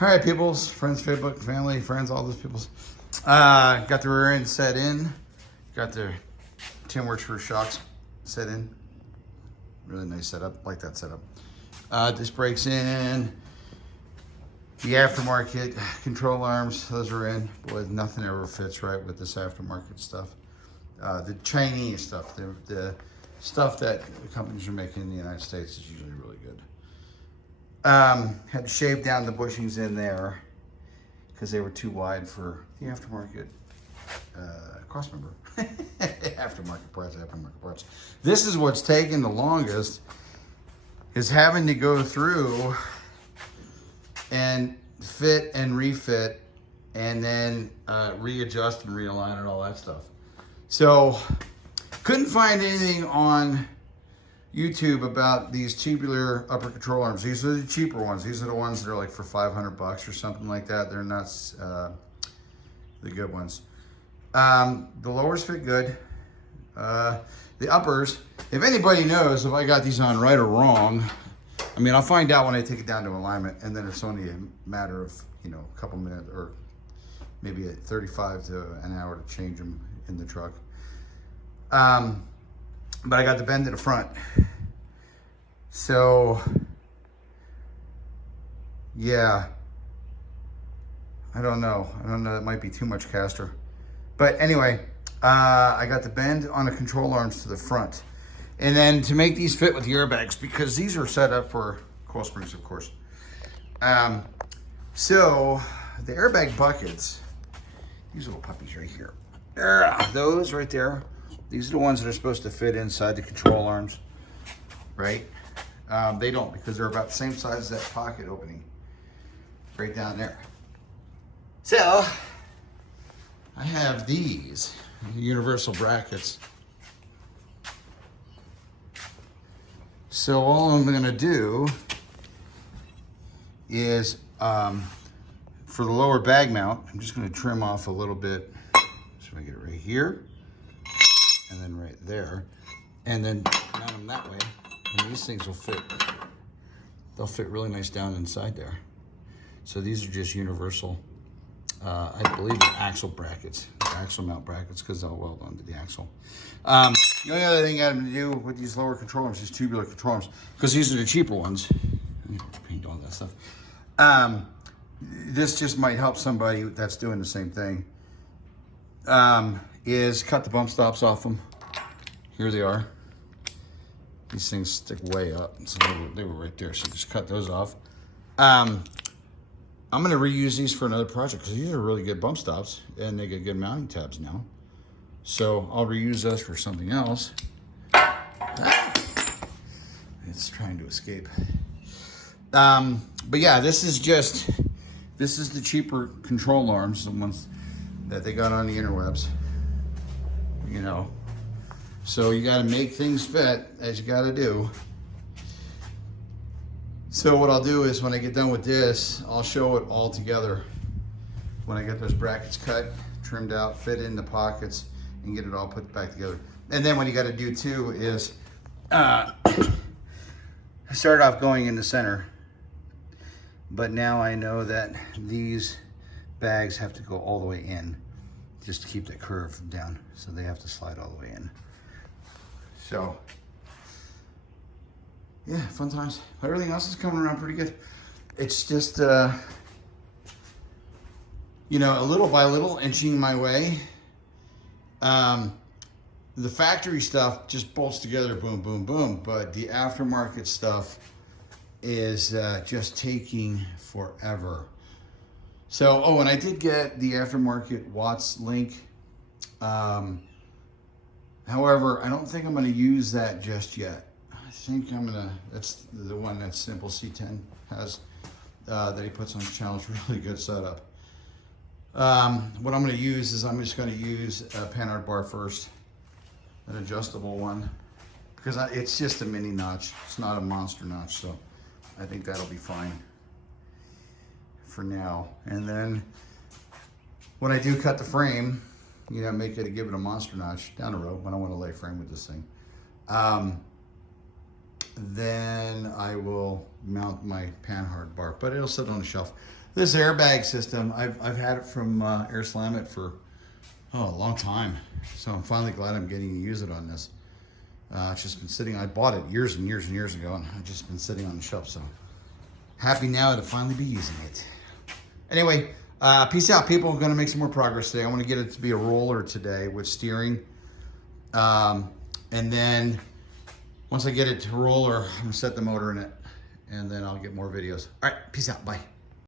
All right, peoples, friends, Facebook, family, friends, all those peoples. Got the rear end set in. Got the 10 works for shocks set in. Really nice setup. Like that setup. Disc brakes in. The aftermarket control arms, those are in. Boy, nothing ever fits right with this aftermarket stuff. The Chinese stuff, the stuff that companies are making in the United States is usually really good. Had to shave down the bushings in there because they were too wide for the aftermarket cross member. Aftermarket parts. This is what's taking the longest, is having to go through and fit and refit and then readjust and realign and all that stuff. So couldn't find anything on YouTube about these tubular upper control arms. These are the cheaper ones. These are the ones that are like for $500 or something like that. They're not the good ones. The lowers fit good. The uppers, if anybody knows if I got these on right or wrong, I mean, I'll find out when I take it down to alignment, and then it's only a matter of, you know, a couple minutes or maybe at 35 to an hour to change them in the truck. But I got the bend in the front. So, yeah, I don't know. It might be too much caster. But anyway, I got the bend on the control arms to the front. And then to make these fit with the airbags, because these are set up for coil springs, of course. So the airbag buckets, these little puppies right here, those right there, these are the ones that are supposed to fit inside the control arms, right? They don't, because they're about the same size as that pocket opening right down there. So I have these universal brackets. So all I'm gonna do is, for the lower bag mount, I'm just gonna trim off a little bit. So I get it right here, and then right there, and then mount them that way, and these things will fit. They'll fit really nice down inside there. So these are just universal, I believe they're axle brackets, axle mount brackets, because they'll weld onto the axle. The only other thing I had to do with these lower control arms, these tubular control arms, because these are the cheaper ones, paint all that stuff. This just might help somebody that's doing the same thing. Is cut the bump stops off them. Here they are. These things stick way up, so they were right there, so just cut those off. I'm gonna reuse these for another project, because these are really good bump stops, and they get good mounting tabs now. So I'll reuse those for something else. It's trying to escape. But yeah, this is the cheaper control arms, the ones that they got on the interwebs, you know. So you gotta make things fit, as you gotta do. So what I'll do is when I get done with this, I'll show it all together. When I get those brackets cut, trimmed out, fit in the pockets, and get it all put back together. And then what you gotta do too is, start off going in the center. But now I know that these bags have to go all the way in just to keep that curve down. So they have to slide all the way in. So, yeah, fun times. But everything else is coming around pretty good. It's just, you know, a little by little, inching my way. The factory stuff just bolts together, boom, boom, boom. But the aftermarket stuff is just taking forever. So, oh, and I did get the aftermarket watts link. However, I don't think I'm gonna use that just yet. I think I'm gonna, that's the one that Simple C10 has, that he puts on his channel. It's really good setup. What I'm gonna use is I'm just gonna use a Panhard bar first, an adjustable one, because it's just a mini notch. It's not a monster notch, so I think that'll be fine for now. And then when I do cut the frame, you know, give it a monster notch down the road when I want to lay frame with this thing. then I will mount my Panhard bar, but it'll sit on the shelf. This airbag system, I've had it from Air Slam It for a long time. So I'm finally glad I'm getting to use it on this. It's just been sitting, I bought it years and years and years ago, and I've just been sitting on the shelf. So happy now to finally be using it. Anyway, peace out, people. I'm gonna make some more progress today. I wanna get it to be a roller today with steering. And then once I get it to roller, I'm gonna set the motor in it, and then I'll get more videos. All right, peace out, bye.